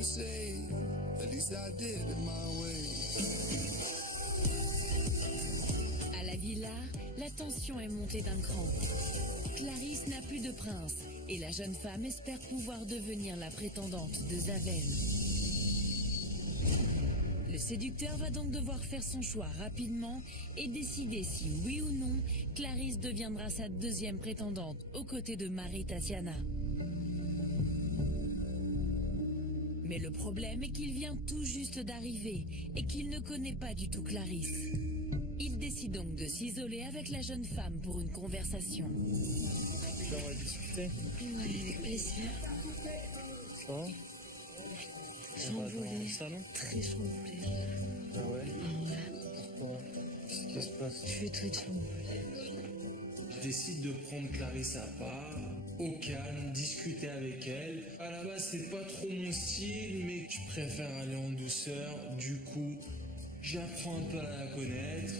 would say, at least I did it my way. À la villa, la tension est montée d'un cran. Clarisse n'a plus de prince et la jeune femme espère pouvoir devenir la prétendante de Zaven. Le séducteur va donc devoir faire son choix rapidement et décider si, oui ou non, Clarisse deviendra sa deuxième prétendante aux côtés de Marie-Tatiana. Mais le problème est qu'il vient tout juste d'arriver et qu'il ne connaît pas du tout Clarisse. Il décide donc de s'isoler avec la jeune femme pour une conversation. On va discuter. Ouais, avec plaisir. Ça va? Chamboulé. Salon? Très chamboulé. Ah ouais? Ouais. Pourquoi? Qu'est-ce qui se passe? Je vais tout être chamboulé. Je décide de prendre Clarisse à part, au calme, discuter avec elle. À la base, c'est pas trop mon style, mais je préfère aller en douceur. Du coup, j'apprends un peu à la connaître.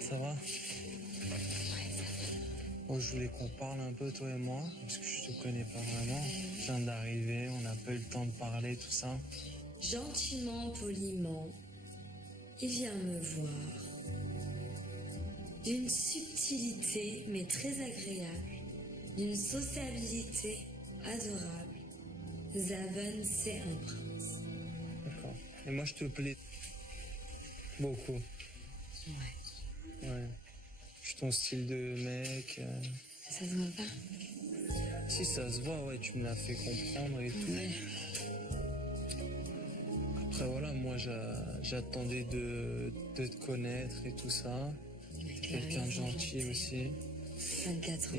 Ça va? Oh, je voulais qu'on parle un peu, toi et moi, parce que je te connais pas vraiment. Je viens d'arriver, on n'a pas eu le temps de parler, tout ça. Gentiment, poliment, il vient me voir. D'une subtilité, mais très agréable. D'une sociabilité adorable. Zaven, c'est un prince. D'accord. Et moi, je te plais beaucoup. Ouais. Ouais. Je suis ton style de mec. Ça se voit pas? Si ça se voit, ouais, tu me l'as fait comprendre et tout. Ouais. Après, voilà, moi, j'attendais de te connaître et tout ça. Quelqu'un de gentil aussi. 24 ans.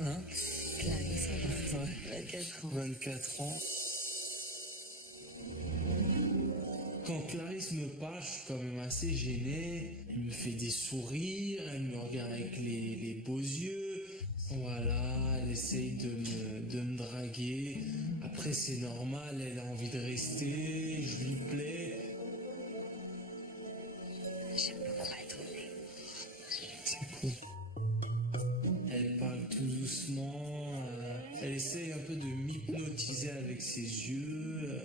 Hein? Clarisse, Ouais. 24 ans. 24 ans. Quand Clarisse me parle, je suis quand même assez gêné. Elle me fait des sourires, elle me regarde avec les beaux yeux. Voilà, elle essaye de me draguer. Après, c'est normal, elle a envie de rester, je lui plais. J'aime beaucoup être C'est cool. Elle parle tout doucement, elle essaye un peu de m'hypnotiser avec ses yeux,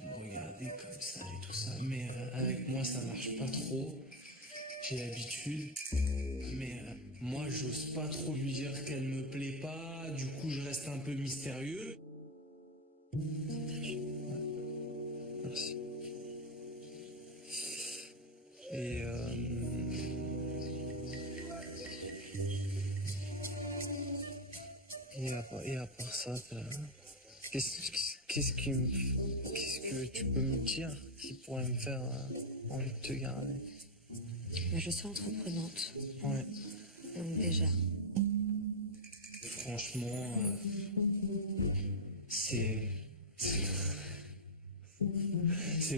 de me regarder comme ça et tout ça. Mais avec moi, ça marche pas trop. J'ai l'habitude. Mais moi, j'ose pas trop lui dire qu'elle me plaît pas. Du coup, je reste un peu mystérieux. Merci. Et à part ça, qu'est-ce que tu peux me dire qui pourrait me faire envie de te garder? Mais je suis entreprenante. Ouais. Donc déjà. Franchement, c'est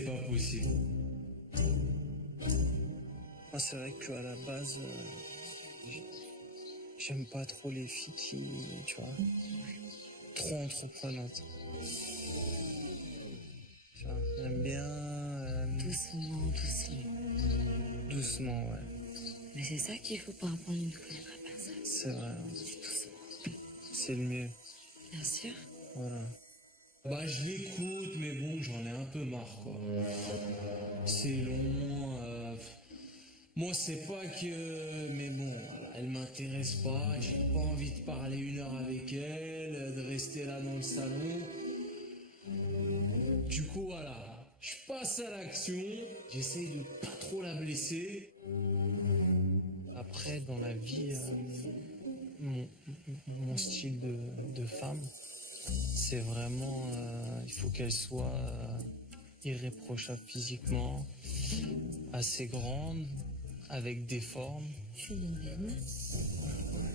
pas possible. Ah, c'est vrai qu'à la base, j'aime pas trop les filles qui, tu vois, trop entreprenantes. Tu vois, j'aime bien... Doucement, doucement. Doucement, ouais. Mais c'est ça qu'il faut pour apprendre une connaître la personne. C'est vrai, hein. C'est doucement. C'est le mieux. Bien sûr. Voilà. Bah, je l'écoute, mais bon, j'en ai un peu marre, quoi. C'est long, moi, c'est pas que... Mais bon, voilà, elle m'intéresse pas, j'ai pas envie de parler 1 heure avec elle, de rester là dans le salon. Du coup, voilà, je passe à l'action, j'essaye de pas trop la blesser. Après, dans la vie, mon style de femme, c'est vraiment... il faut qu'elle soit irréprochable physiquement, assez grande, avec des formes. Je suis une humaine.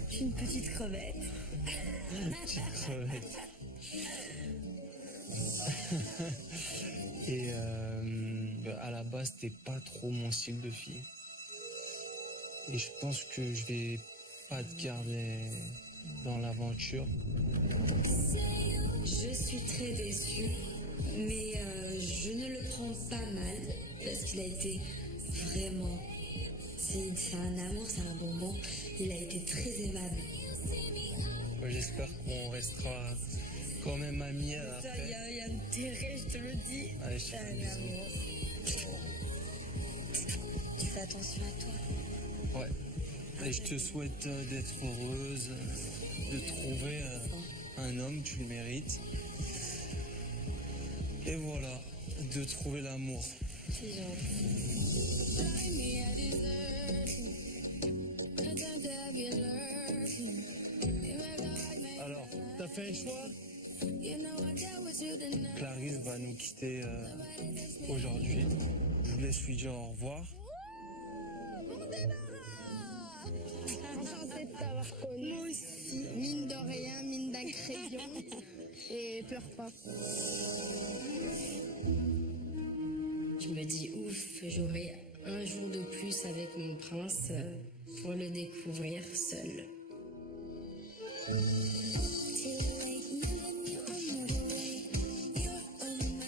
Je suis une petite crevette. Petite crevette. Et à la base, c'était pas trop mon style de fille. Et je pense que je vais pas te garder dans l'aventure. Je suis très déçue, mais je ne le prends pas mal parce qu'il a été vraiment... C'est un amour, c'est un bonbon. Il a été très aimable. Moi, j'espère qu'on restera quand même amis à la Ça, fin. il y a intérêt, je te le dis. Allez, je te fais T'as des un amour. Tu fais attention à toi. Ouais. Et je te souhaite d'être heureuse, de trouver un homme, tu le mérites. Et voilà, de trouver l'amour. C'est gentil. Alors, t'as fait un choix? Clarisse va nous quitter aujourd'hui. Je vous laisse lui dire au revoir. Enchantée de t'avoir connu. Moi aussi. Mine de rien, mine d'un crayon. Et pleure pas. Je me dis, ouf, j'aurai un jour de plus avec mon prince pour le découvrir seul.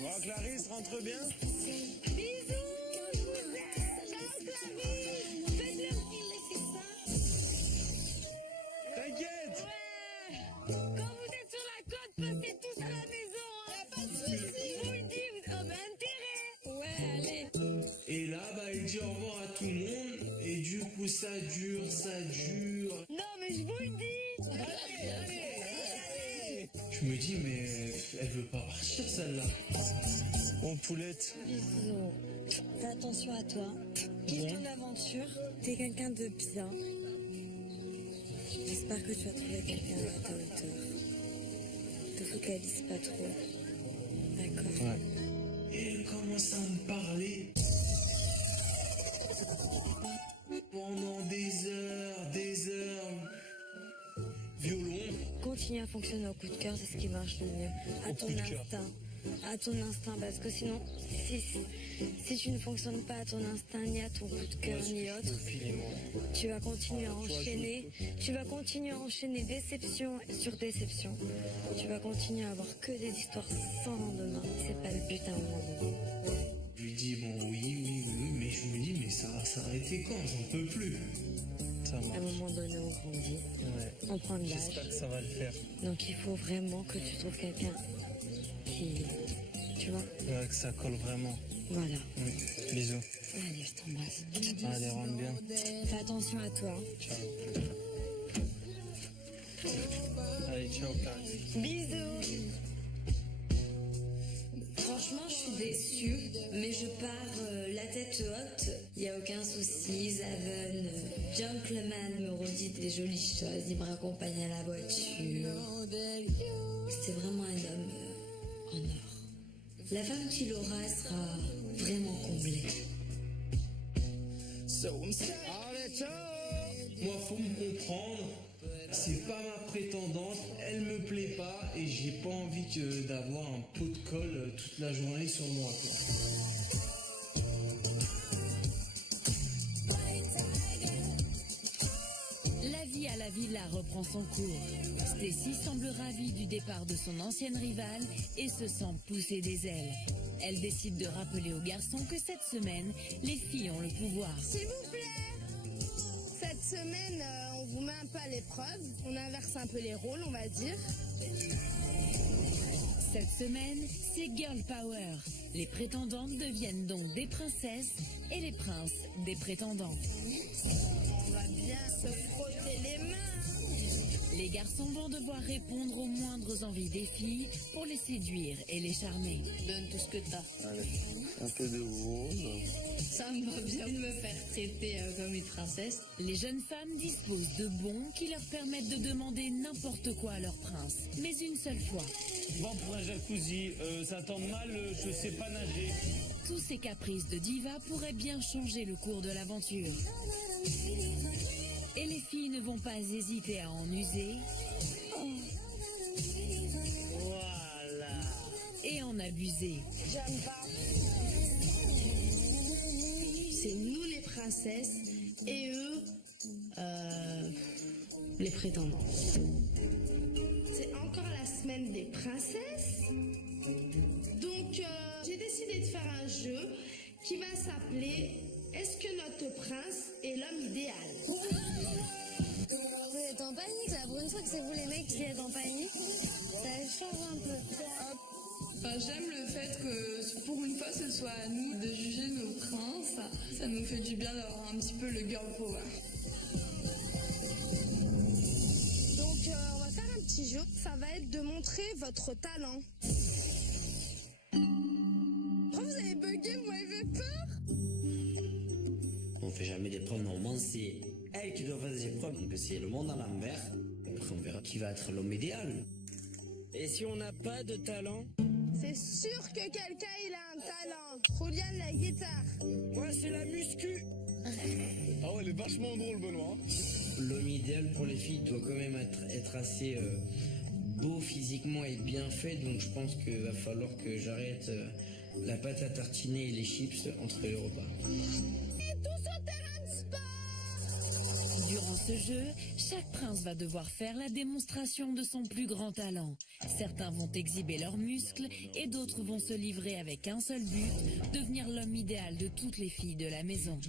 Bon, Clarisse, rentre bien. T'inquiète. Quand vous êtes sur la côte, passez tous à la maison. Pas de soucis. Vous le dites, oh ben intérêt. Ouais, allez. Et là, il dit au revoir à tout le monde. Et du coup, ça dure. Non, mais je vous le dis. Je me dis, mais elle veut pas partir, celle-là. Bon, Poulette. Bisous. Fais attention à toi. Kiffe ton aventure. T'es quelqu'un de bien. J'espère que tu vas trouver quelqu'un à ta hauteur. Te focalise pas trop. D'accord. Ouais. Et elle commence à me parler. Pendant des heures. Violon. Continue à fonctionner au coup de cœur, c'est ce qui marche le mieux. À Au ton coup de cœur. instinct. À ton instinct, parce que sinon, si tu ne fonctionnes pas à ton instinct, ni à ton coup de cœur, ni autre, tu vas continuer à enchaîner. Tu vas continuer à enchaîner déception sur déception. Tu vas continuer à avoir que des histoires sans lendemain. C'est pas le but à un moment donné. Je lui dis, bon, oui, mais je me dis, mais ça va s'arrêter quand? J'en peux plus. Ça À un marche. moment donné, on grandit, Ouais. on prend de J'espère l'âge. que ça va le faire. Donc il faut vraiment que tu trouves quelqu'un qui... Tu vois? Ouais, que ça colle vraiment. Voilà. Bisous. Allez, je t'embrasse. Allez, rentre bien. Fais attention à toi. Ciao. Allez, ciao, Clarisse. Bisous. Franchement, je suis déçue, mais je pars la tête haute. Il n'y a aucun souci. Zaven, gentleman, me redit des jolies choses. Il me raccompagne à la voiture. C'est vraiment un homme en or. La femme qu'il aura sera vraiment comblée. Allez, ciao. Moi, faut me comprendre. C'est pas ma prétendante, elle me plaît pas et j'ai pas envie d'avoir un pot de colle toute la journée sur moi, quoi. La vie à la villa reprend son cours. Stacy semble ravie du départ de son ancienne rivale et se sent pousser des ailes. Elle décide de rappeler aux garçons que cette semaine, les filles ont le pouvoir. S'il vous plaît. Cette semaine, on vous met un peu à l'épreuve. On inverse un peu les rôles, on va dire. Cette semaine, c'est Girl Power. Les prétendantes deviennent donc des princesses et les princes des prétendants. On va bien se frotter les mains. Les garçons vont devoir répondre aux moindres envies des filles pour les séduire et les charmer. Donne tout ce que t'as. Allez, un peu de rose. Ça me va bien de me faire traiter comme une princesse. Les jeunes femmes disposent de bons qui leur permettent de demander n'importe quoi à leur prince, mais une seule fois. Bon, pour un jacuzzi, ça tombe mal, je sais pas nager. Tous ces caprices de diva pourraient bien changer le cours de l'aventure. Et les filles ne vont pas hésiter à en user. Voilà. Et en abuser. J'aime pas. C'est nous les princesses et eux, les prétendants. C'est encore la semaine des princesses. Donc, j'ai décidé de faire un jeu qui va s'appeler « Est-ce que notre prince est l'homme idéal ?» êtes en panique là. Pour une fois que c'est vous les mecs qui êtes en panique, ça change un peu. Enfin, j'aime le fait que pour une fois ce soit à nous de juger nos princes. Ça nous fait du bien d'avoir un petit peu le girl power. Donc on va faire un petit jeu. Ça va être de montrer votre talent. Oh, vous avez bugué, vous m'avez peur. On fait jamais d'épreuves, normalement c'est elle qui doit faire des épreuves, donc c'est le monde à l'envers. Après on verra qui va être l'homme idéal. Et si on n'a pas de talent? C'est sûr que quelqu'un il a un talent. Julian la guitare. Ouais, c'est la muscu. Ah ouais, elle est vachement drôle, Benoît. L'homme idéal pour les filles doit quand même être assez beau physiquement et bien fait, donc je pense qu'il va falloir que j'arrête la pâte à tartiner et les chips entre les repas. Et tous au terrain de sport. Durant ce jeu, chaque prince va devoir faire la démonstration de son plus grand talent. Certains vont exhiber leurs muscles et d'autres vont se livrer avec un seul but, devenir l'homme idéal de toutes les filles de la maison.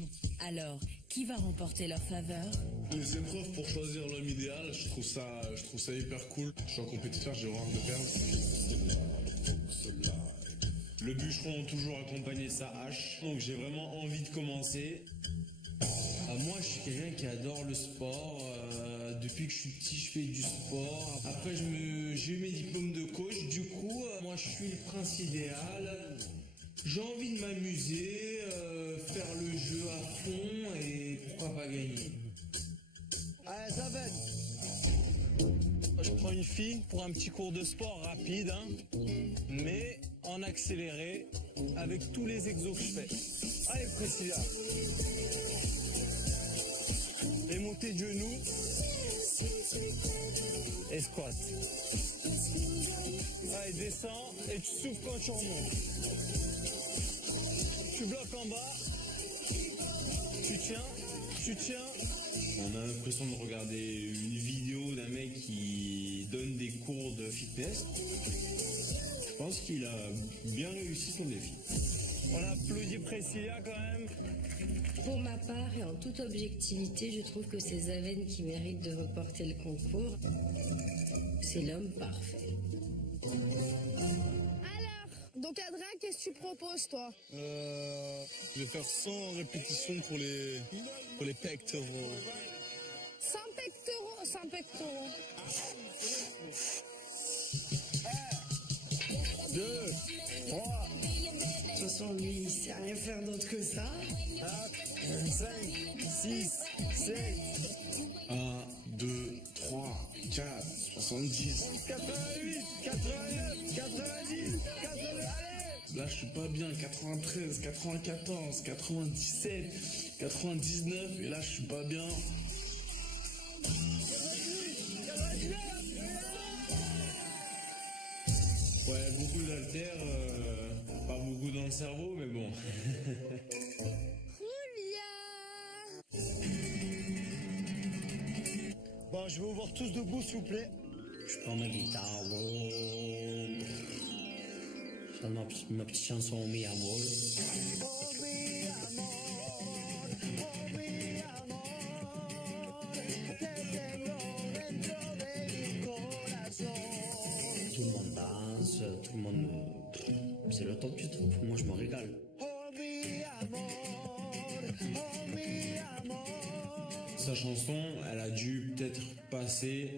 Alors, qui va remporter leur faveur? Les épreuves pour choisir l'homme idéal, je trouve ça hyper cool. Je suis un compétiteur, j'ai horreur de perdre. Le bûcheron a toujours accompagné sa hache, donc j'ai vraiment envie de commencer. Moi, je suis quelqu'un qui adore le sport. Depuis que je suis petit, je fais du sport. Après, j'ai eu mes diplômes de coach. Du coup, moi, je suis le prince idéal. J'ai envie de m'amuser, faire le jeu à fond et pourquoi pas gagner. Allez, ça va. Je prends une fille pour un petit cours de sport rapide, hein, mais en accéléré, avec tous les exos que je fais. Allez, Priscilla. Et montée de genoux. Et squat. Allez, descends et tu souffles quand tu remontes. Tu bloques en bas. Tu tiens. On a l'impression de regarder une vidéo d'un mec qui donne des cours de fitness. Je pense qu'il a bien réussi son défi. On applaudit Priscilla quand même. Pour ma part et en toute objectivité, je trouve que c'est Zaven qui mérite de remporter le concours. C'est l'homme parfait. Alors, donc Adrien, qu'est-ce que tu proposes toi? Je vais faire 100 répétitions pour les pectoraux. 100 pectoraux, 100 pectoraux. 2, 3, De toute façon, lui, il sait rien faire d'autre que ça. 4, 5, 6, 7. 1, 2, 3, 4, 70. 88, 89, 90, 80, allez! Là, je suis pas bien. 93, 94, 97, 99. Et là, je suis pas bien. Ouais, beaucoup d'haltères, pas beaucoup dans le cerveau, mais bon. Bon, je vais vous voir tous debout, s'il vous plaît. Je prends ma guitare, je chante ma petite chanson, mi amor. Tout le monde danse, tout le monde... C'est le top du truc, moi je me régale. Sa chanson, elle a dû peut-être passer,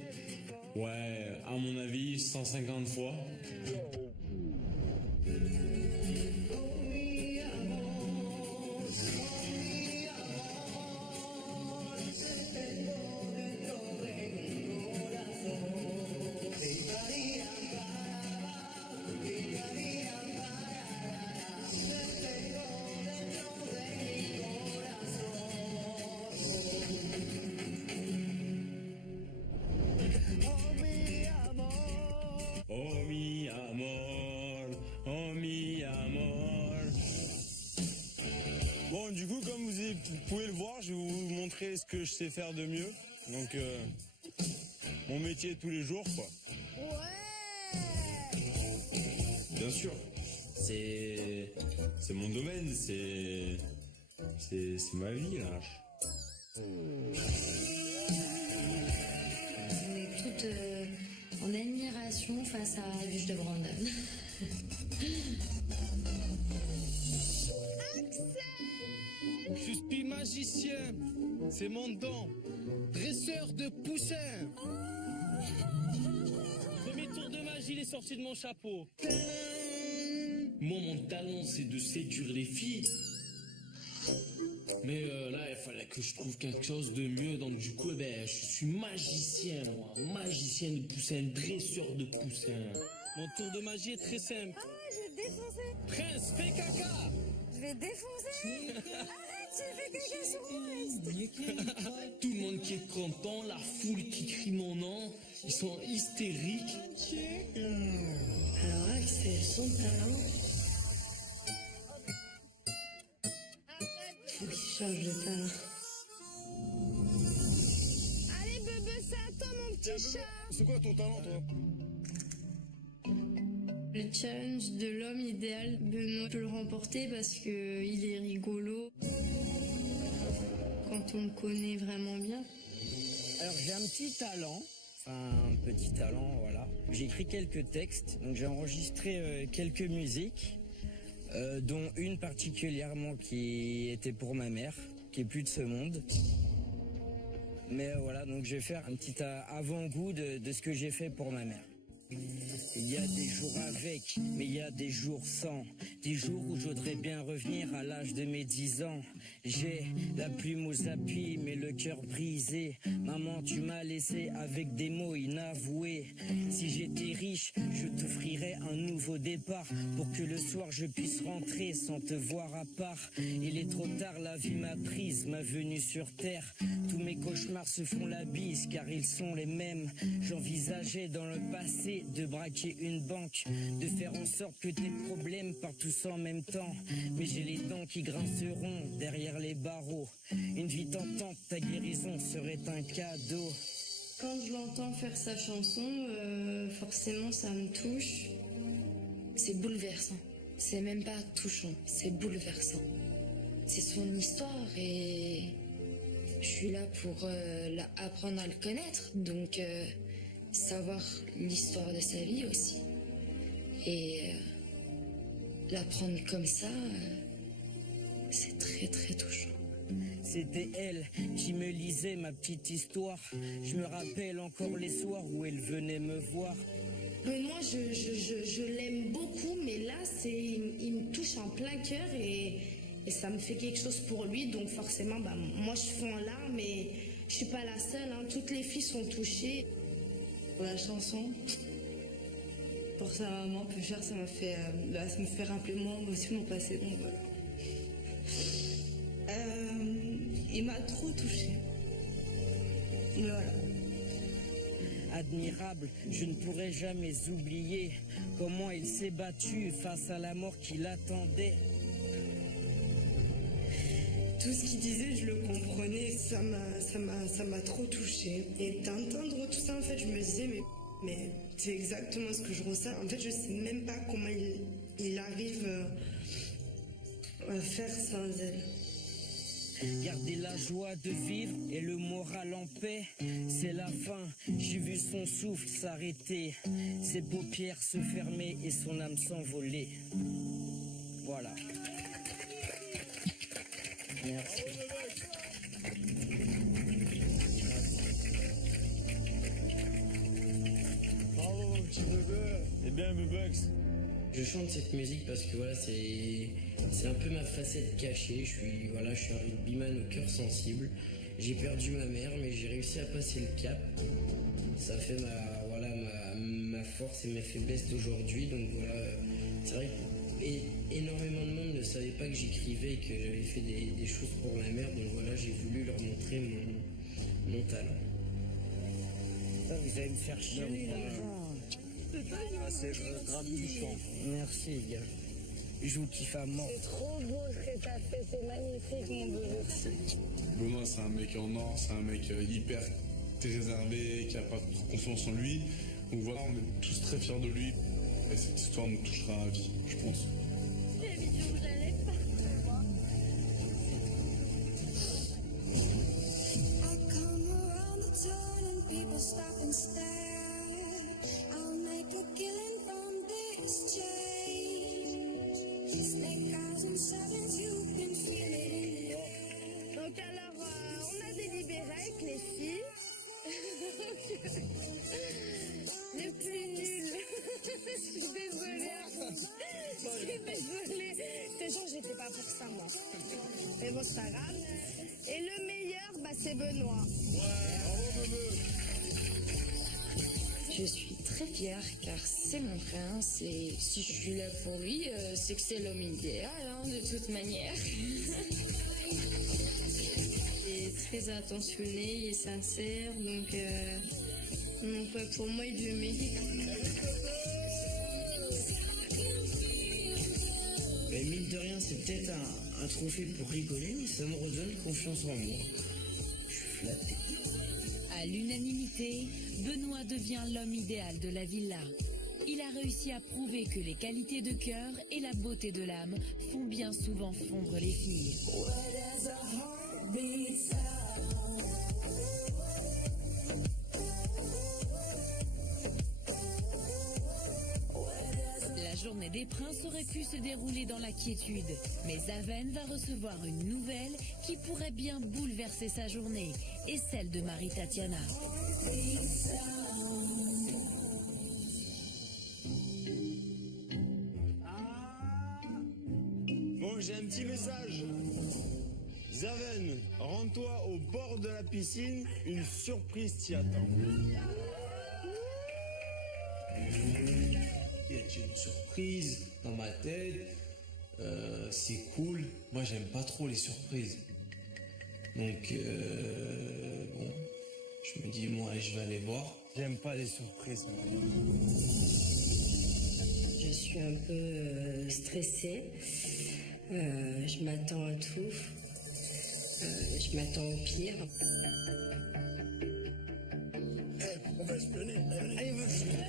ouais, à mon avis, 150 fois. Bon, du coup, comme vous pouvez le voir, je vais vous montrer ce que je sais faire de mieux. Donc, mon métier tous les jours, quoi. Ouais. Bien sûr, c'est mon domaine, c'est ma vie, là. en admiration face à Luge de Brandon. Je suis magicien, c'est mon don. Dresseur de poussins. Premier tour de magie, il est sorti de mon chapeau. Moi, mon talent, c'est de séduire les filles. Mais là, il fallait que je trouve quelque chose de mieux. Donc du coup, je suis magicien, moi. Magicien de poussins, dresseur de poussins. Mon tour de magie est très simple. Ah ouais, je vais te défoncer. Prince, fais caca. Je vais te défoncer. Arrête, j'ai fait caca sur moi. Tout le monde qui est content, la foule qui crie mon nom. Ils sont hystériques. Alors Axel, son talent... Faut qu'il change de talent. Allez, bébé, c'est à toi, mon petit chat. C'est quoi ton talent, toi? Le challenge de l'homme idéal, Benoît peut le remporter parce que il est rigolo. Quand on le connaît vraiment bien. Alors j'ai un petit talent, voilà. J'écris quelques textes, donc j'ai enregistré quelques musiques, dont une particulièrement qui était pour ma mère, qui est plus de ce monde. Mais voilà, donc je vais faire un petit avant-goût de ce que j'ai fait pour ma mère. Il y a des jours avec, mais il y a des jours sans. Des jours où je voudrais bien revenir à l'âge de mes 10 ans. J'ai la plume aux appuis, mais le cœur brisé. Maman, tu m'as laissé avec des mots inavoués. Si j'étais riche, je t'offrirais un nouveau départ pour que le soir je puisse rentrer sans te voir à part. Il est trop tard, la vie m'a prise, ma venue sur terre. Tous mes cauchemars se font la bise car ils sont les mêmes. J'envisageais dans le passé de braquer une banque, de faire en sorte que tes problèmes partent tous en même temps. Mais j'ai les dents qui grinceront derrière les barreaux. Une vie tentante, ta guérison serait un cadeau. Quand je l'entends faire sa chanson, forcément ça me touche. C'est bouleversant. C'est même pas touchant, c'est bouleversant. C'est son histoire et je suis là pour apprendre à le connaître. Donc savoir l'histoire de sa vie aussi. Et l'apprendre comme ça, c'est très très touchant. C'était elle qui me lisait ma petite histoire. Je me rappelle encore les soirs où elle venait me voir. Benoît, je l'aime beaucoup, mais là, il me touche en plein cœur et ça me fait quelque chose pour lui. Donc forcément, moi, je fonds en larmes et je suis pas la seule. Hein. Toutes les filles sont touchées. Pour la chanson, pour sa maman, peu cher, ça me fait rappeler moi aussi mon passé. Donc voilà. Il m'a trop touchée. Voilà. Admirable, je ne pourrai jamais oublier comment il s'est battu face à la mort qui l'attendait. Tout ce qu'il disait, je le comprenais, ça m'a trop touchée. Et d'entendre tout ça, en fait, je me disais, mais c'est exactement ce que je ressens. En fait, je sais même pas comment il arrive à faire sans elle. Garder la joie de vivre et le moral en paix, c'est la fin. J'ai vu son souffle s'arrêter, ses paupières se fermer et son âme s'envoler. Voilà. Merci. Bravo mon petit bébé. Eh bien Bubux. Je chante cette musique parce que voilà, c'est un peu ma facette cachée. Je suis un rugbyman au cœur sensible. J'ai perdu ma mère, mais j'ai réussi à passer le cap. Ça fait ma force et ma faiblesse d'aujourd'hui. Donc voilà, c'est vrai que énormément de monde ne savait pas que j'écrivais et que j'avais fait des choses pour ma mère. Donc voilà, j'ai voulu leur montrer mon talent. Ça, vous allez me faire chier. C'est le drame du chant. Merci les gars. Je vous kiffe à mort. C'est trop beau ce que t'as fait, c'est magnifique mon bébé. Benoît, c'est un mec en or, c'est un mec hyper réservé, qui a pas trop confiance en lui. Donc voilà, on est tous très fiers de lui. Et cette histoire nous touchera à vie, je pense. Les vidéos que j'allais pas. I come around the town and people stop and stare. Donc alors, on a délibéré avec les filles. Les plus nuls. Je suis désolée. Je suis désolée. Je te jure, j'étais pas pour ça, moi. Mais bon, c'est pas grave. Et le meilleur, bah, c'est Benoît. Je suis très fière car c'est mon prince et si je suis là pour lui, c'est que c'est l'homme idéal hein, de toute manière. Il est très attentionné, il est sincère, donc ouais, pour moi il le mérite. Mais mine de rien, c'est peut-être un trophée pour rigoler, mais ça me redonne confiance en moi. Je suis flatté. À l'unanimité, Benoît devient l'homme idéal de la villa. Il a réussi à prouver que les qualités de cœur et la beauté de l'âme font bien souvent fondre les filles. La journée des princes aurait pu se dérouler dans la quiétude, mais Zaven va recevoir une nouvelle qui pourrait bien bouleverser sa journée et celle de Marie-Tatiana. Bon, j'ai un petit message. Zaven, rends-toi au bord de la piscine, une surprise t'y attend. Il y a déjà une surprise dans ma tête. C'est cool. Moi, j'aime pas trop les surprises. Donc, bon, je me dis, moi, je vais aller voir. J'aime pas les surprises, moi. Je suis un peu stressée. Je m'attends à tout. Je m'attends au pire. On va espionner. Allez, on va espionner.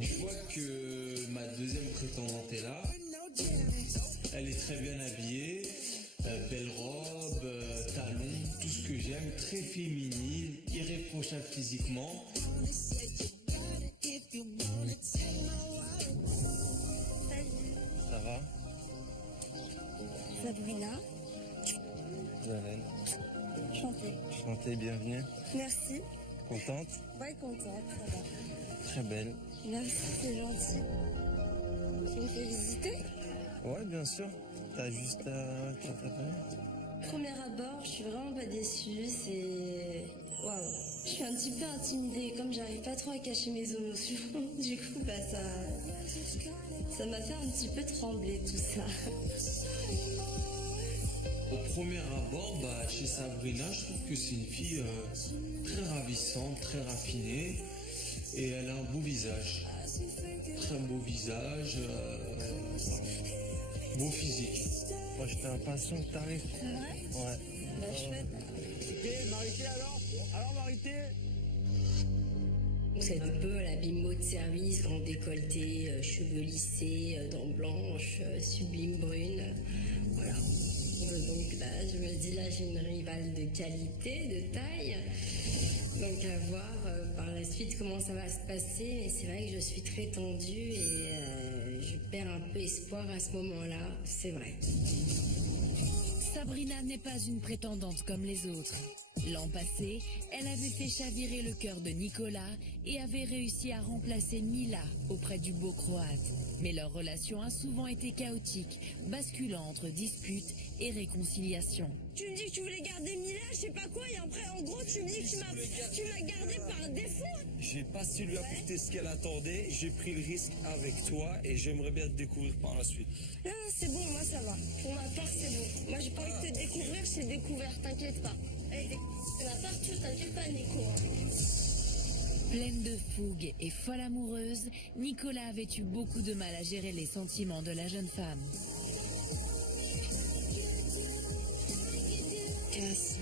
Je vois que ma deuxième prétendante est là. Elle est très bien habillée, belle robe, talons, tout ce que j'aime, très féminine, irréprochable physiquement. Ça va? Sabrina, Zaven, chantez. bienvenue. Merci. Contente? Ouais, contente, ça va. Très belle. Merci, c'est gentil. Tu me fais visiter? Ouais, bien sûr. T'as juste à t'appeler. Premier abord, je suis vraiment pas déçue, c'est... Waouh. Je suis un petit peu intimidée, comme j'arrive pas trop à cacher mes émotions, du coup, bah ça m'a fait un petit peu trembler tout ça. Au premier abord, chez Sabrina, je trouve que c'est une fille très ravissante, très raffinée, et elle a un beau visage. Très beau visage, beau physique. Moi, j'étais impatient que t'arrives. C'est vrai? Ouais. Bah, chouette. Ok, Marité alors? Alors, Marité? C'est un peu la bimbo de service, grand décolleté, cheveux lissés, dents blanches, sublime brune. Voilà. Donc là, je me dis, là, j'ai une rivale de qualité, de taille. Donc à voir par la suite comment ça va se passer. Mais c'est vrai que je suis très tendue et je perds un peu espoir à ce moment-là. C'est vrai. Sabrina n'est pas une prétendante comme les autres. L'an passé, elle avait fait chavirer le cœur de Nicolas et avait réussi à remplacer Mila auprès du beau croate. Mais leur relation a souvent été chaotique, basculant entre disputes et réconciliation. Tu me dis que tu voulais garder Mila, je sais pas quoi, et après, en gros, tu me dis que tu m'as gardé par défaut. J'ai pas su lui apporter ce qu'elle attendait, j'ai pris le risque avec toi et j'aimerais bien te découvrir par la suite. Non, c'est bon, moi ça va. Pour ma part, c'est bon. Moi, j'ai pas envie de te découvrir, je t'ai découvert, t'inquiète pas. Allez, pour ma part, tu t'inquiète pas, Nico. Pleine de fougue et folle amoureuse, Nicolas avait eu beaucoup de mal à gérer les sentiments de la jeune femme. Casse.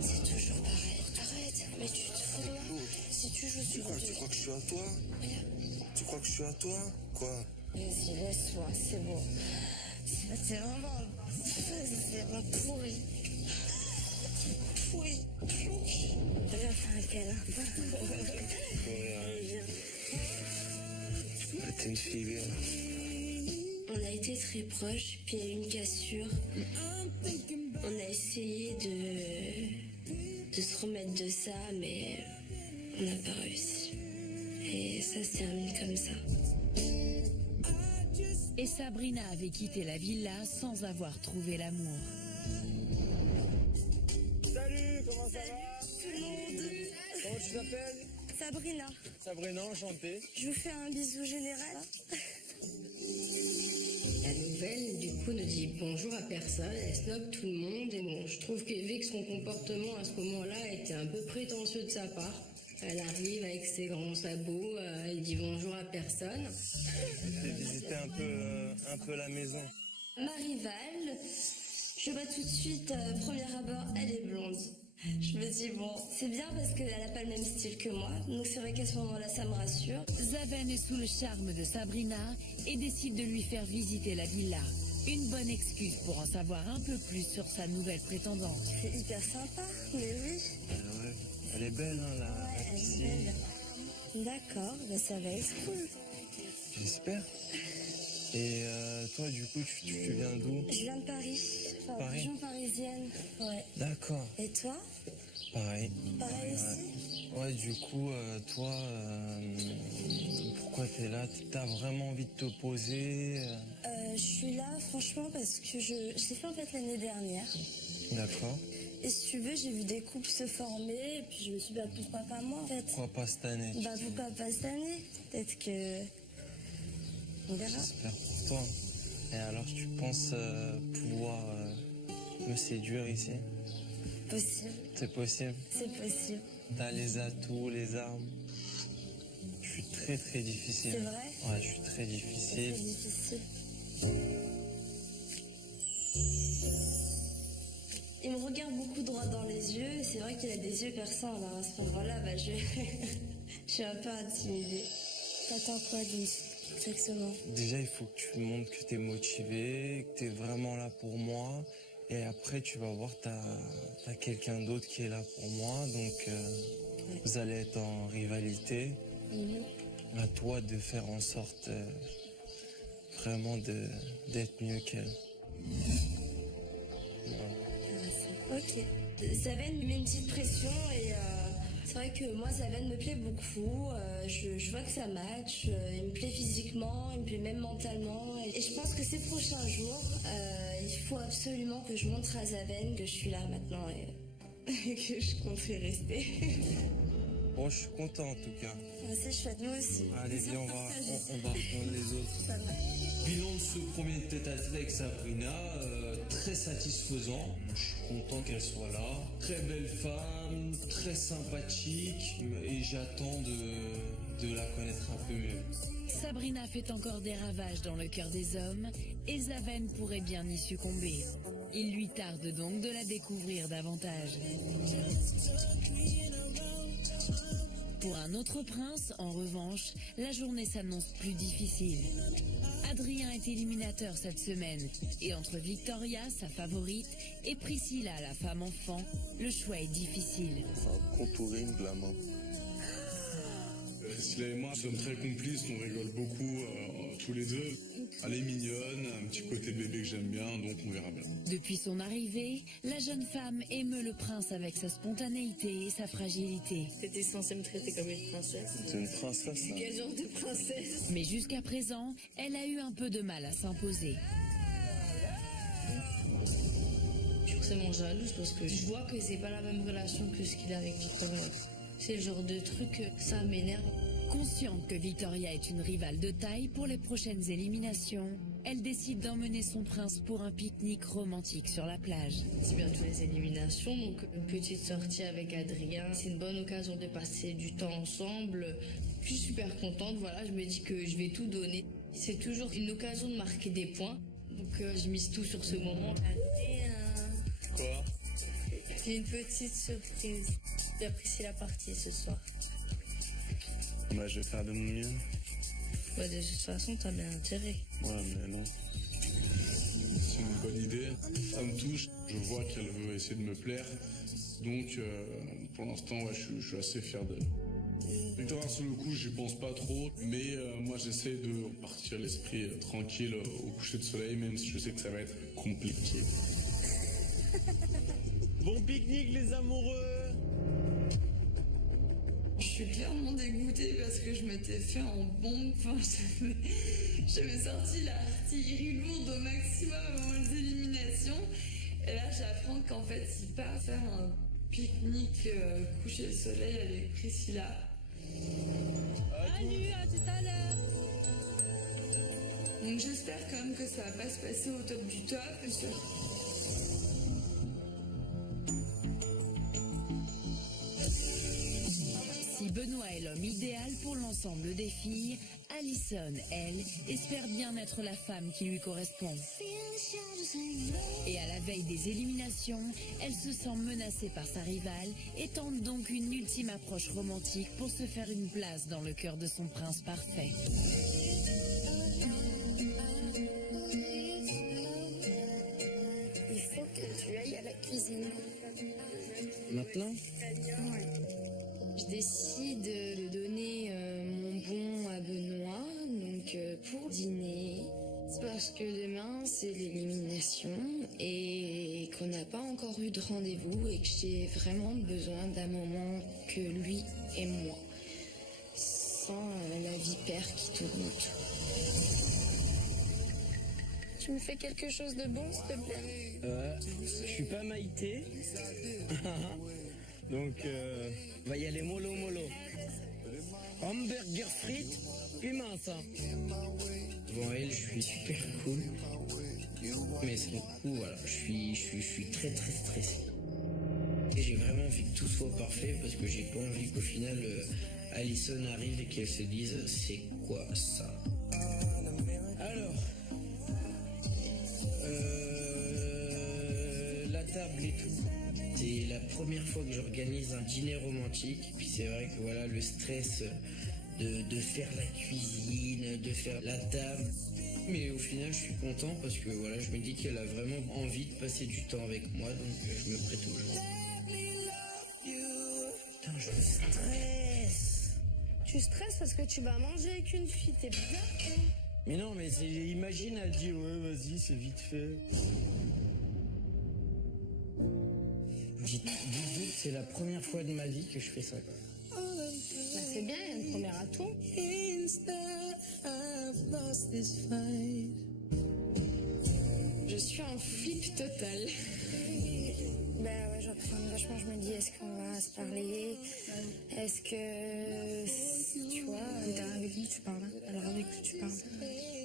C'est toujours pareil. Arrête, mais tu te fous de moi. Si tu joues sur Quoi, tu crois que je suis à toi? Tu crois que je suis à toi? Quoi? Vas-y, laisse-moi, c'est bon. C'est vraiment pourri. Pourri. Viens faire un câlin. T'es une fille bien. On a été très proches, puis il y a eu une cassure. On a essayé de se remettre de ça, mais on n'a pas réussi. Et ça se termine comme ça. Et Sabrina avait quitté la villa sans avoir trouvé l'amour. Salut, comment ça va? Tout le monde. Comment tu t'appelles? Sabrina, Sabrina, enchanté. je vous fais un bisou général. La nouvelle, du coup, ne dit bonjour à personne, elle snob tout le monde. Et bon, je trouve que son comportement à ce moment-là était un peu prétentieux de sa part. Elle arrive avec ses grands sabots, elle dit bonjour à personne. J'ai visité un peu la maison. Ma rivale, je vois tout de suite, premier abord, elle est blonde. Je me dis, bon, c'est bien parce qu'elle n'a pas le même style que moi. Donc c'est vrai qu'à ce moment-là, ça me rassure. Zaven est sous le charme de Sabrina et décide de lui faire visiter la villa. Une bonne excuse pour en savoir un peu plus sur sa nouvelle prétendante. C'est hyper sympa, mais oui. Ouais, elle est belle, hein, la Elle est piscine. belle. D'accord, bah ça va être cool. J'espère. Et toi, du coup, tu viens d'où? Je viens de Paris, enfin, Paris. région parisienne. Ouais. D'accord. Et toi? Pareil. Pareil aussi? Ouais, du coup, toi, pourquoi t'es là? T'as vraiment envie de te poser? Je suis là, franchement, parce que je l'ai fait en fait l'année dernière. D'accord. Et si tu veux, j'ai vu des couples se former, et puis je me suis dit, bah, pourquoi pas moi, en fait? Pourquoi pas cette année? Bah, pourquoi pas cette année? Peut-être que... On verra. J'espère pour toi. Et alors, tu penses pouvoir me séduire ici? Possible. C'est possible? C'est possible. T'as les atouts, les armes. Je suis très très difficile. C'est vrai? Ouais, je suis très difficile. C'est difficile. Il me regarde beaucoup droit dans les yeux, et c'est vrai qu'il a des yeux perçants, alors à ce moment-là, bah, je suis un peu intimidée. T'attends quoi, Denise? Exactement. Déjà, il faut que tu me montres que tu es motivé, que tu es vraiment là pour moi. Et après, tu vas voir, tu as quelqu'un d'autre qui est là pour moi. Donc, vous allez être en rivalité. À toi de faire en sorte vraiment d'être mieux qu'elle. Voilà. Ok. Zaven me met une petite pression et c'est vrai que moi Zaven me plaît beaucoup. Je vois que ça match. Il me plaît physiquement, il me plaît même mentalement. Et je pense que ces prochains jours, il faut absolument que je montre à Zaven que je suis là maintenant et que je compte y rester. Bon, je suis content en tout cas. C'est chouette, moi aussi. Allez, viens, on va reprendre les autres. Ça va. Bilan de ce premier tête-à-tête avec Sabrina, très satisfaisant. Je suis content qu'elle soit là. Très belle femme, très sympathique et j'attends de la connaître un peu mieux. Sabrina fait encore des ravages dans le cœur des hommes et Zaven pourrait bien y succomber. Il lui tarde donc de la découvrir davantage. Pour un autre prince, en revanche, la journée s'annonce plus difficile. Adrien est éliminateur cette semaine et entre Victoria, sa favorite, et Priscilla, la femme enfant, le choix est difficile. Contouring de la main. Priscilla et moi, nous sommes très complices, on rigole beaucoup tous les deux. Elle est mignonne, un petit côté bébé que j'aime bien, donc on verra bien. Depuis son arrivée, la jeune femme émeut le prince avec sa spontanéité et sa fragilité. T'étais censée me traiter comme une princesse. C'est une princesse, là. Quel genre de princesse? Mais jusqu'à présent, elle a eu un peu de mal à s'imposer. Je suis forcément jalouse parce que je vois que c'est pas la même relation que ce qu'il a avec Victoria. C'est le genre de truc, ça m'énerve. Consciente que Victoria est une rivale de taille pour les prochaines éliminations, elle décide d'emmener son prince pour un pique-nique romantique sur la plage. C'est bientôt les éliminations, donc une petite sortie avec Adrien. C'est une bonne occasion de passer du temps ensemble. Je suis super contente, voilà, je me dis que je vais tout donner. C'est toujours une occasion de marquer des points, donc je mise tout sur ce moment. Quoi? J'ai une petite surprise. J'apprécie la partie ce soir. Bah, je vais faire de mon mieux. Bah, de toute façon, t'as bien intérêt. Ouais, mais non. C'est une bonne idée. Ça me touche. Je vois qu'elle veut essayer de me plaire. Donc, pour l'instant, ouais, je suis assez fier d'elle. Victoire, sur le coup, j'y pense pas trop. Mais moi, j'essaie de partir l'esprit tranquille au coucher de soleil, même si je sais que ça va être compliqué. Bon pique-nique les amoureux. Je suis clairement dégoûtée parce que je m'étais fait en bombe. Enfin, j'avais sorti l'artillerie lourde au maximum avant les éliminations. Et là, j'apprends qu'en fait, il part faire un pique-nique coucher de soleil avec Priscilla. Salut, à tout à l'heure. Donc j'espère quand même que ça va pas se passer au top du top. Parce que... Si Benoît est l'homme idéal pour l'ensemble des filles, Alison, elle, espère bien être la femme qui lui correspond. Et à la veille des éliminations, elle se sent menacée par sa rivale et tente donc une ultime approche romantique pour se faire une place dans le cœur de son prince parfait. Il faut que tu ailles à la cuisine. Maintenant? Ouais. Je décide de donner mon bon à Benoît, donc pour dîner. C'est parce que demain c'est l'élimination et qu'on n'a pas encore eu de rendez-vous et que j'ai vraiment besoin d'un moment que lui et moi, sans la vipère qui tourne autour. Tu me fais quelque chose de bon, s'il te plaît? Je suis pas Maïté. Donc, on va y aller mollo mollo. Hamburger frites, humain ça. Bon, elle, je suis super cool. Mais sur le coup, voilà, je suis très très stressé. Et j'ai vraiment envie que tout soit parfait parce que j'ai pas envie qu'au final, Alison arrive et qu'elle se dise c'est quoi ça. Alors, la table et tout. C'est la première fois que j'organise un dîner romantique. Puis c'est vrai que voilà, le stress de faire la cuisine, de faire la table. Mais au final, je suis content parce que voilà, je me dis qu'elle a vraiment envie de passer du temps avec moi, donc je me prête au jeu. Putain, je stresse. Tu stresses parce que tu vas manger avec une fille, t'es bizarre. Mais non, mais imagine, elle dit ouais, vas-y, c'est vite fait. Dites-vous que c'est la première fois de ma vie que je fais ça. Bah, c'est bien, il y a une première atout. Je suis en flip total. Ben ouais, j'appréhende vachement, je me dis, est-ce qu'on va se parler? Est-ce que, tu vois, avec qui tu parles? Alors avec qui tu parles?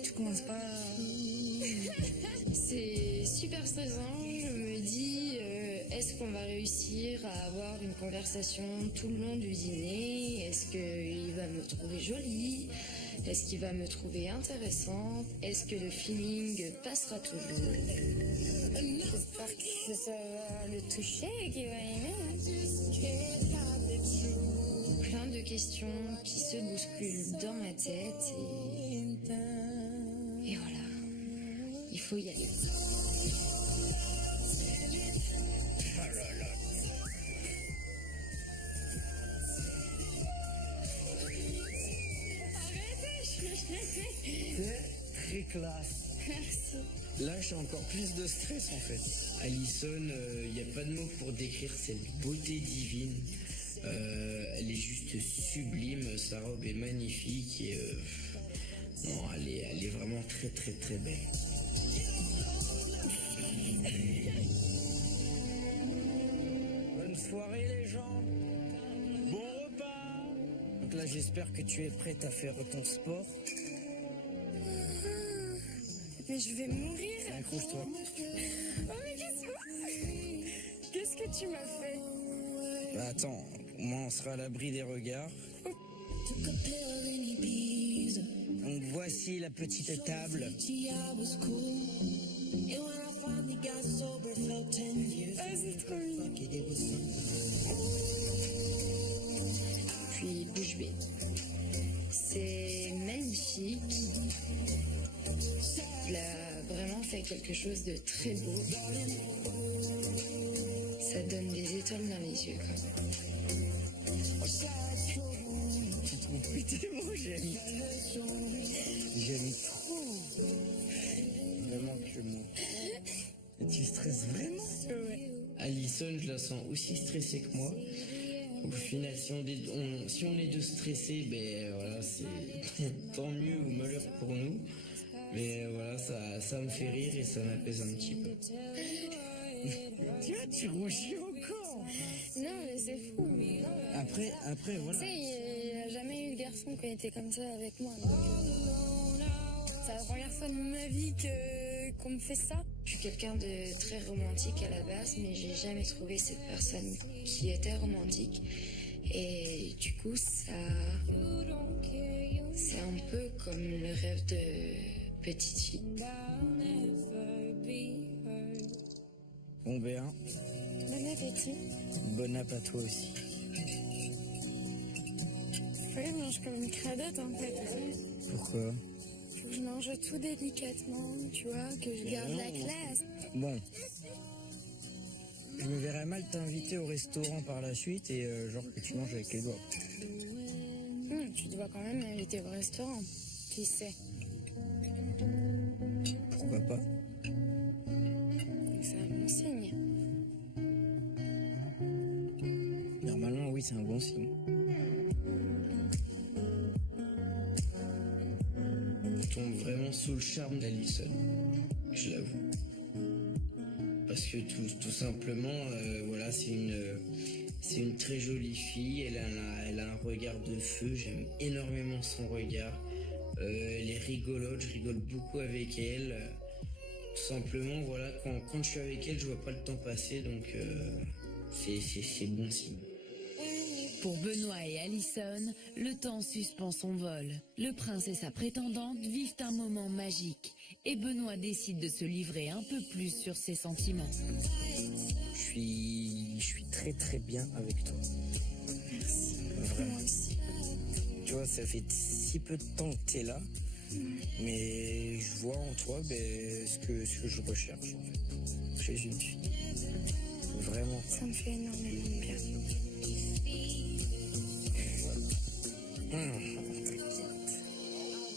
Tu commences pas C'est super stressant, je me dis, est-ce qu'on va réussir à avoir une conversation tout le long du dîner? Est-ce qu'il va me trouver jolie? Est-ce qu'il va me trouver intéressante? Est-ce que le feeling passera toujours? J'espère que ça va le toucher et qu'il va aimer. Plein de questions qui se bousculent dans ma tête et voilà, il faut y aller. Très classe. Merci. Là, j'ai encore plus de stress en fait. Alison, il n'y a pas de mots pour décrire cette beauté divine. Elle est juste sublime, sa robe est magnifique et non, elle est vraiment très très très belle. Bonne soirée les gens. Bon repas. Donc là, j'espère que tu es prête à faire ton sport. Mais Mais je vais mourir. Accroche-toi. Oh mais qu'est-ce que tu m'as fait? Bah attends, au moins on sera à l'abri des regards. Donc voici la petite table. Ah, c'est trop mignon. Puis bouche bée. C'est magnifique. Il a vraiment fait quelque chose de très beau. Ça donne des étoiles dans les yeux quand même. Putain, j'aime trop. Vraiment que moi. Tu stresses vraiment? Ouais. Alison, je la sens aussi stressée que moi. Au final, si on est deux stressés, ben voilà, c'est tant mieux ou malheur pour nous. Mais voilà, ça me fait rire et ça m'apaise un petit peu. Tu vois, tu rougis encore. Non, mais c'est fou. Après, voilà. Tu sais, il n'y a jamais eu de garçon qui a été comme ça avec moi. Donc, c'est la première fois de ma vie qu'on me fait ça. Je suis quelqu'un de très romantique à la base, mais j'ai jamais trouvé cette personne qui était romantique. Et du coup, c'est un peu comme le rêve de petite fille. Bon ben, Bon appétit. bon app à toi aussi. Ouais, je mange comme une cradotte en fait. Pourquoi? Faut que je mange tout délicatement, tu vois, que je garde la classe. Bon. Je me verrais mal t'inviter au restaurant par la suite et genre que tu manges avec les doigts. Tu dois quand même m'inviter au restaurant. Qui sait? Pourquoi pas? C'est un bon signe. Normalement, oui, c'est un bon signe. Je tombe vraiment sous le charme d'Alison, je l'avoue. Parce que tout simplement, voilà, c'est une très jolie fille. Elle a un regard de feu. J'aime énormément son regard. Elle est rigolote. Je rigole beaucoup avec elle. Tout simplement, voilà, quand je suis avec elle, je vois pas le temps passer. Donc, c'est bon signe. Pour Benoît et Alison, le temps suspend son vol. Le prince et sa prétendante vivent un moment magique. Et Benoît décide de se livrer un peu plus sur ses sentiments. Je suis très très bien avec toi. Merci. Vraiment. Moi aussi. Tu vois, ça fait si peu de temps que t'es là, mais je vois en toi ce que je recherche en fait, chez une fille. Vraiment. Ça me fait énormément de bien.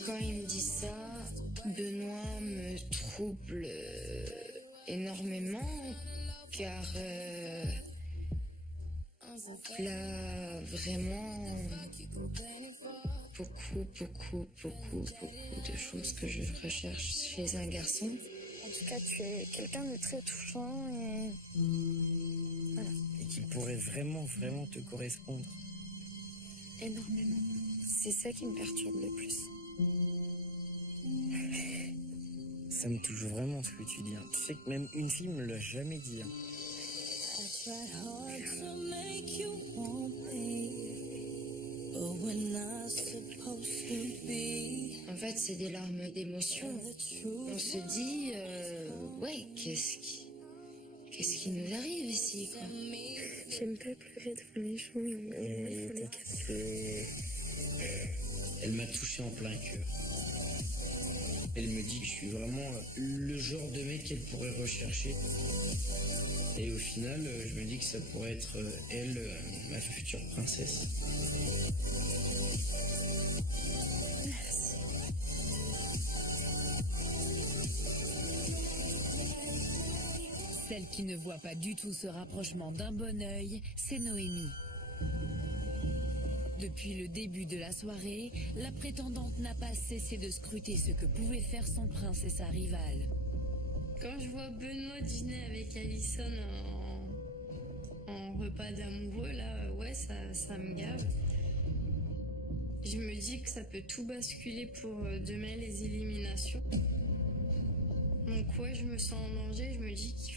Quand il me dit ça, Benoît me trouble énormément, car là, vraiment, beaucoup de choses que je recherche chez un garçon. En tout cas, tu es quelqu'un de très touchant et... Voilà. Et qui pourrait vraiment te correspondre. Énormément. C'est ça qui me perturbe le plus. Ça me touche vraiment ce que tu dis. Tu sais que même une fille me l'a jamais dit. En fait, c'est des larmes d'émotion. On se dit, ouais, qu'est-ce qui nous arrive ici, quoi. J'aime pas pleurer devant les gens. Elle m'a touché en plein cœur. Elle me dit que je suis vraiment le genre de mec qu'elle pourrait rechercher. Et au final, je me dis que ça pourrait être elle, ma future princesse. Celle qui ne voit pas du tout ce rapprochement d'un bon œil, c'est Noémie. Depuis le début de la soirée, la prétendante n'a pas cessé de scruter ce que pouvaient faire son prince et sa rivale. Quand je vois Benoît dîner avec Alison en repas d'amoureux, là, ouais, ça me gave. Je me dis que ça peut tout basculer pour demain les éliminations. Donc ouais, je me sens en danger, je me dis qu'il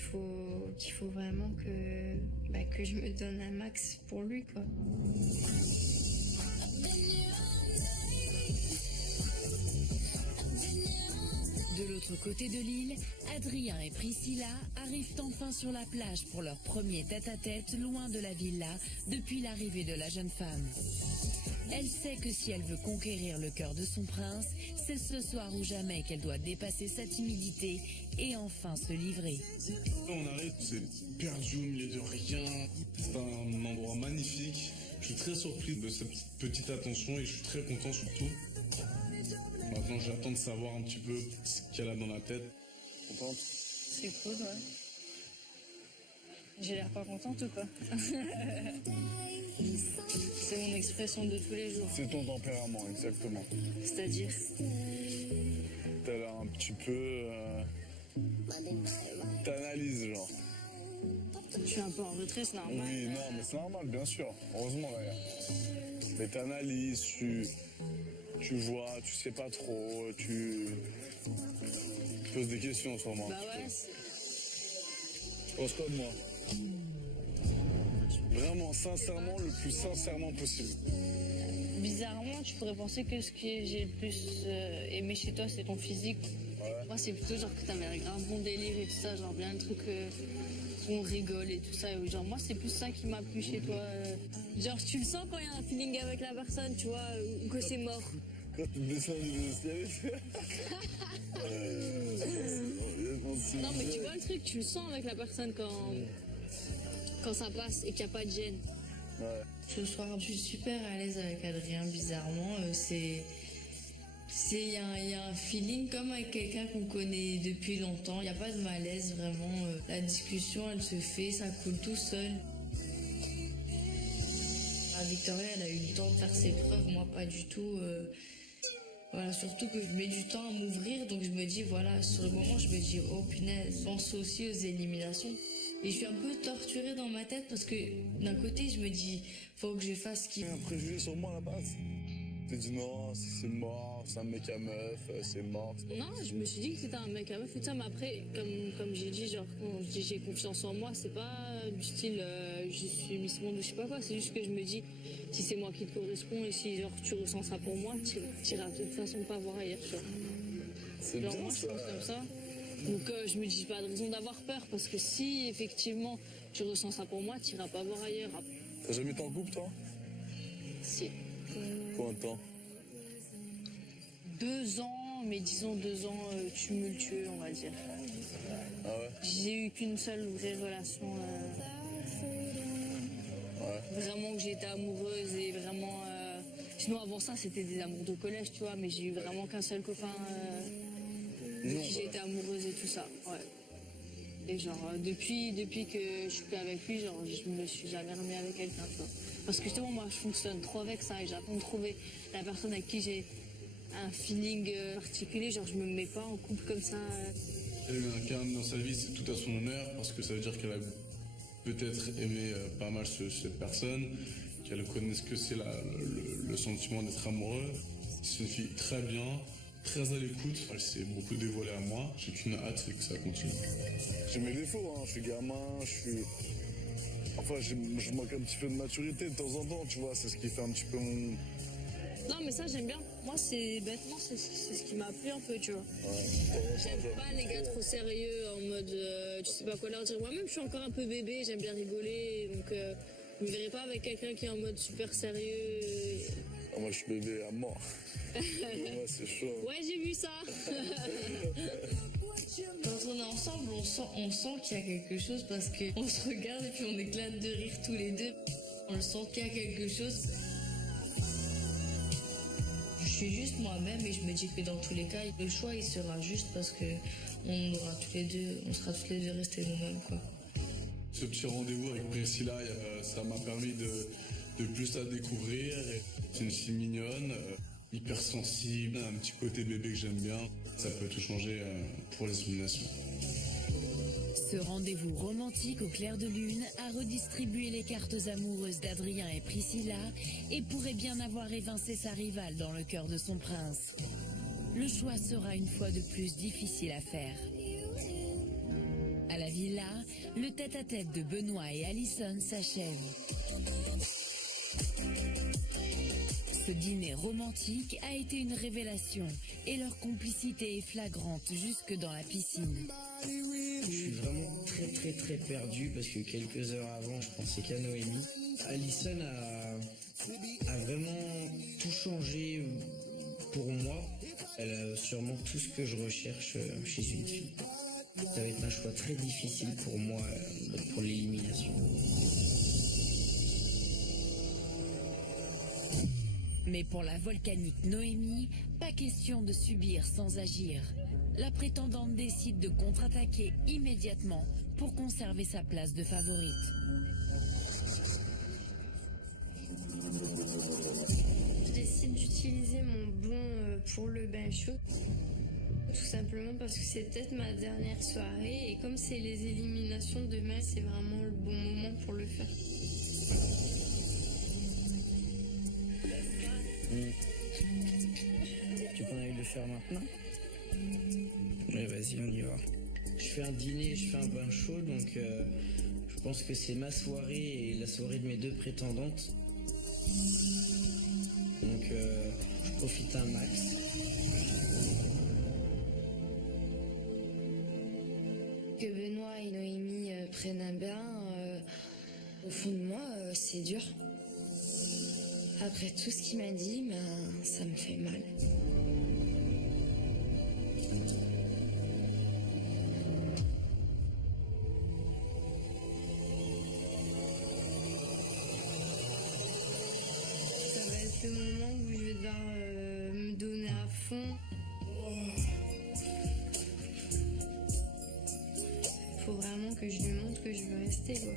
faut vraiment que je me donne un max pour lui, quoi. De l'autre côté de l'île, Adrien et Priscilla arrivent enfin sur la plage pour leur premier tête-à-tête loin de la villa depuis l'arrivée de la jeune femme. Elle sait que si elle veut conquérir le cœur de son prince, c'est ce soir ou jamais qu'elle doit dépasser sa timidité et enfin se livrer. On arrive, c'est perdu au milieu de rien. C'est un endroit magnifique. Je suis très surpris de cette petite attention et je suis très content surtout. Maintenant, j'attends de savoir un petit peu ce qu'elle a dans la tête. Contente? C'est cool, ouais. J'ai l'air pas contente ou quoi? C'est mon expression de tous les jours. C'est ton tempérament, exactement. C'est-à-dire? T'as l'air un petit peu... T'analyses, genre. Je suis un peu en retrait, c'est normal. Oui, non, mais c'est normal, bien sûr. Heureusement, d'ailleurs. Mais t'analyses, tu vois, tu sais pas trop, tu poses des questions sur moi. Bah ouais. Tu penses quoi de moi? Vraiment, sincèrement, le plus sincèrement possible. Bizarrement, tu pourrais penser que ce que j'ai le plus aimé chez toi, c'est ton physique. Ouais. Moi, c'est plutôt genre que t'avais un bon délire et tout ça, genre bien le truc où on rigole et tout ça. Genre, moi, c'est plus ça qui m'a plu chez toi. Genre, tu le sens quand il y a un feeling avec la personne, tu vois, ou que c'est mort. Quand tu descends du ciel. Non, mais tu vois le truc, tu le sens avec la personne quand ça passe et qu'il n'y a pas de gêne. Ouais. Ce soir, je suis super à l'aise avec Adrien, bizarrement. Il y a un feeling comme avec quelqu'un qu'on connaît depuis longtemps. Il n'y a pas de malaise, vraiment. La discussion, elle se fait, ça coule tout seul. Victoria, elle a eu le temps de faire ses preuves, moi pas du tout. Voilà, surtout que je mets du temps à m'ouvrir, donc je me dis, voilà, sur le moment, je me dis, oh punaise, je pense aussi aux éliminations. Et je suis un peu torturée dans ma tête parce que d'un côté, je me dis, faut que je fasse ce qui... Un préjugé sur moi à la base. Tu te dis non, c'est mort, c'est un mec à meuf, c'est mort. Non, je me suis dit que c'était un mec à meuf et tout ça, mais après, comme j'ai dit, genre, quand je dis j'ai confiance en moi, c'est pas du style je suis Miss Monde ou je sais pas quoi, c'est juste que je me dis, si c'est moi qui te correspond et si genre tu ressens ça pour moi, tu iras de toute façon pas voir ailleurs, tu vois. C'est genre, bien moi, ça. je pense comme ça. Donc je me dis, j'ai pas de raison d'avoir peur parce que si effectivement tu ressens ça pour moi, tu iras pas voir ailleurs. T'as jamais été en couple, toi? Si. Combien de temps? 2 ans, mais disons 2 ans tumultueux, on va dire. Ah ouais? J'ai eu qu'une seule vraie relation. Vraiment que j'étais amoureuse et vraiment... Sinon avant ça, c'était des amours de collège, tu vois, mais j'ai eu vraiment qu'un seul copain de qui j'ai été amoureuse et tout ça. Ouais. Et genre, depuis que je suis plus avec lui, genre, je me suis jamais remis avec quelqu'un, tu vois. Parce que justement, moi, je fonctionne trop avec ça et j'attends de trouver la personne avec qui j'ai un feeling particulier, genre je me mets pas en couple comme ça. Elle a eu un calme dans sa vie, c'est tout à son honneur, parce que ça veut dire qu'elle a peut-être aimé pas mal cette personne, qu'elle connaît ce que c'est le sentiment d'être amoureux. C'est une fille très bien, très à l'écoute, elle s'est beaucoup dévoilée à moi, j'ai qu'une hâte, c'est que ça continue. J'ai mes défauts, hein. Je suis gamin, Enfin, je manque un petit peu de maturité de temps en temps, tu vois, c'est ce qui fait un petit peu mon... Non, mais ça, j'aime bien. Moi, c'est bêtement, c'est ce qui m'a plu un peu, tu vois. Ouais, j'aime pas les gars trop sérieux, en mode, tu sais pas quoi leur dire. Moi-même, je suis encore un peu bébé, j'aime bien rigoler, donc je me verrai pas avec quelqu'un qui est en mode super sérieux. Ah, moi, je suis bébé à mort. Ouais, c'est chaud. Ouais, j'ai vu ça. Quand on est ensemble, on sent qu'il y a quelque chose parce qu'on se regarde et puis on éclate de rire tous les deux. On le sent qu'il y a quelque chose. Je suis juste moi-même et je me dis que dans tous les cas, le choix il sera juste parce que on sera toutes les deux restées nous-mêmes, quoi. Ce petit rendez-vous avec Priscilla, ça m'a permis de plus la découvrir. C'est une fille mignonne, hypersensible, un petit côté bébé que j'aime bien. Ça peut tout changer pour les éliminations. Ce rendez-vous romantique au clair de lune a redistribué les cartes amoureuses d'Adrien et Priscilla et pourrait bien avoir évincé sa rivale dans le cœur de son prince. Le choix sera une fois de plus difficile à faire. À la villa, le tête-à-tête de Benoît et Alison s'achève. Ce dîner romantique a été une révélation et leur complicité est flagrante jusque dans la piscine. Je suis vraiment très perdu parce que quelques heures avant, je pensais qu'à Noémie. Alison a vraiment tout changé pour moi. Elle a sûrement tout ce que je recherche chez une fille. Ça va être un choix très difficile pour moi pour l'élimination. Mais pour la volcanique Noémie, pas question de subir sans agir. La prétendante décide de contre-attaquer immédiatement pour conserver sa place de favorite. Je décide d'utiliser mon bon pour le bain chaud. Tout simplement parce que c'est peut-être ma dernière soirée et comme c'est les éliminations demain, c'est vraiment le bon moment pour le faire. Tu peux envie de le faire maintenant? Mais vas-y, on y va. Je fais un dîner, je fais un bain chaud, donc je pense que c'est ma soirée et la soirée de mes deux prétendantes. Donc je profite un max. Que Benoît et Noémie prennent un bain, au fond de moi, c'est dur. Après tout ce qu'il m'a dit, ça me fait mal. Ça va être le moment où je vais devoir me donner à fond. Faut vraiment que je lui montre que je veux rester, quoi.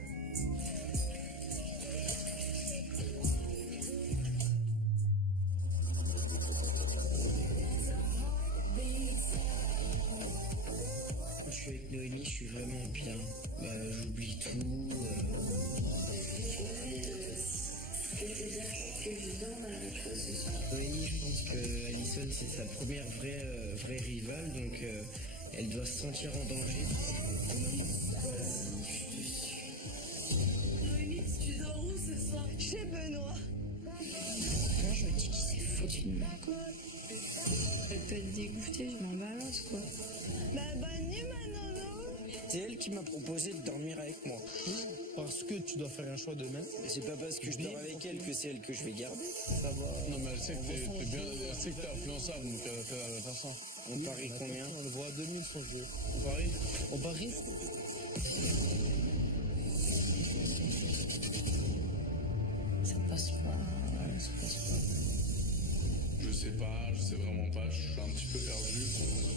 Quand je suis avec Noémie, je suis vraiment bien. J'oublie tout. Noémie, je pense que Alison, c'est sa première vraie rivale, donc elle doit se sentir en danger. Noémie, tu dors où ce soir? Chez Benoît. Moi, je me dis qu'il s'est foutu de moi, quoi. Elle peut être dégoûtée, je m'en balance, quoi. Bah, bonne nuit, ma nono. C'est elle qui m'a proposé de dormir avec moi. Parce que tu dois faire un choix demain. C'est pas parce que je dors avec elle que c'est elle que je vais garder. Ça va. Non, mais elle sait que t'es bien, elle sait que t'es influençable, donc elle va faire ça. On parie combien? On le voit à 2000 son jeu. On parie? On parie? Ça passe pas, ça passe pas. Je sais vraiment pas, je suis un petit peu perdu.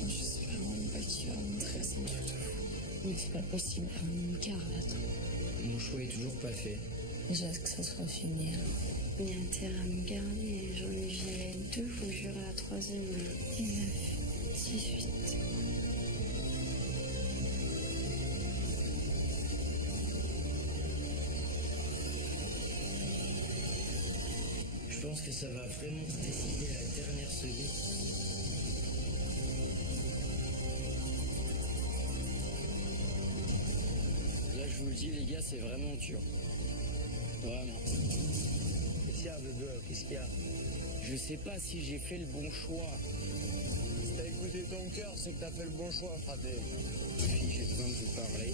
Je sais vraiment pas qui va montrer ça. Mais c'est pas possible, elle me garde, attends. Mon choix est toujours pas fait. Déjà que ça soit fini. Il y a intérêt à me garder, j'en ai viré 2, faut jurer la 3e. 19, 18. Je pense que ça va vraiment se décider à la dernière seconde. Là, je vous le dis, les gars, c'est vraiment dur. Vraiment. Qu'est-ce qu'il y a, bébé? Qu'est-ce qu'il y a? Je sais pas si j'ai fait le bon choix. Si t'as écouté ton cœur, c'est que t'as fait le bon choix, fraté. Les filles, j'ai besoin de vous parler.